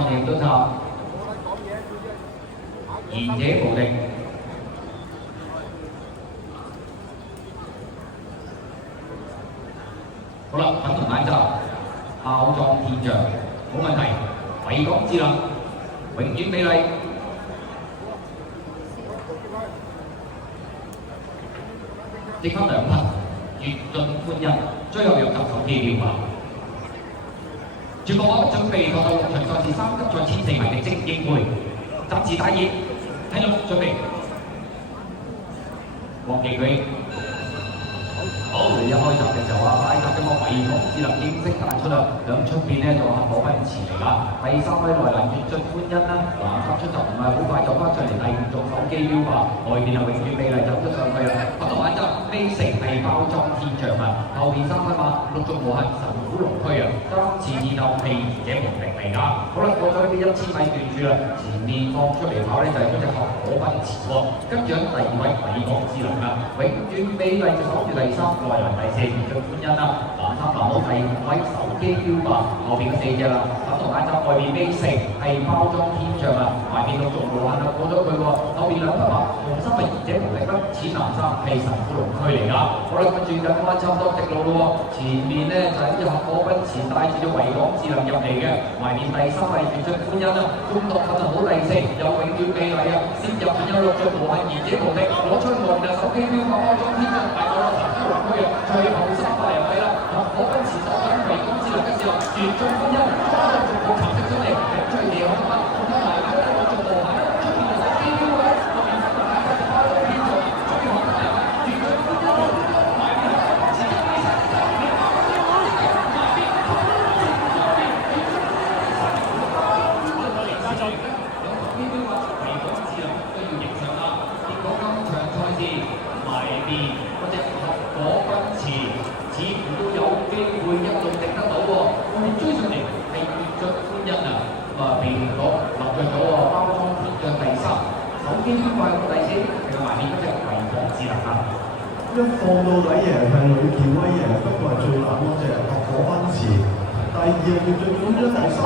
我哋都就賢者無敵。好啦，粉紅眼罩，爆裝天象，冇問題。維港智能，永遠美麗。積分2分，越盡歡欣，最後入集手機了吧？全部話準備投到6場賽事3級賽前4名嘅精英杯，暫時打熱，聽眾準備。黃記佢。好，一開閘嘅時候啊，快搭咗個維港智能正式彈出啦，響出邊咧就話可奔馳嚟㗎。第3位來臨越盡歡欣啦，藍衫出就唔係好快就翻上嚟，第5組手機標靶，外邊啊永遠美麗走咗上去啦。粉紅眼罩呢成係包裝天象啊，後邊3匹馬陸續無限神虎龍區啊，前2頭係賢者無敵嚟㗎。好啦，過咗呢啲1000米段住啦，前面放出嚟跑咧就係嗰隻可奔馳喎，跟住第2位維港智能啊，永遠美麗就守住第3。內欄第4越盡歡欣啦，藍衫藍帽第5位手機標靶，後邊嗰4隻啦，粉紅眼罩外邊尾4係包裝天象啊，埋邊陸續無限啦，過咗佢喎，後邊2匹馬紅衫係賢者無敵啦，淺藍衫係神虎龍區嚟㗎。好啦，跟住緊翻差唔多直路咯喎，前面咧就係呢隻可奔馳帶住咗維港智能入嚟嘅，埋邊第3位越盡歡欣啦，中度粉紅帽第4有永遠美麗啊，先入邊有陸續無限賢者無敵，攞出外邊手機標靶包裝天象大咗啦。最後3塊入去啦，可奔馳走緊維港智能嘅時候，越盡歡欣，逐步蠶食咗嚟，最厲害嘅嘛，同埋嗰個陸續無限，出邊就手機標位，後邊粉紅眼罩就包咗天象，最後嘅越盡歡欣，埋邊前一尾身，埋邊嗰隻可奔馳似乎都有機會一路定得到喎，我哋追上嚟係越盡歡欣啊！咁啊，被落着咗喎，包裝天象第3，手機標掛到第4，其實埋邊嗰隻維港智能啊！一放到底贏係呂健威贏，不過係最冷嗰隻可奔馳，第2係越盡歡欣，第3。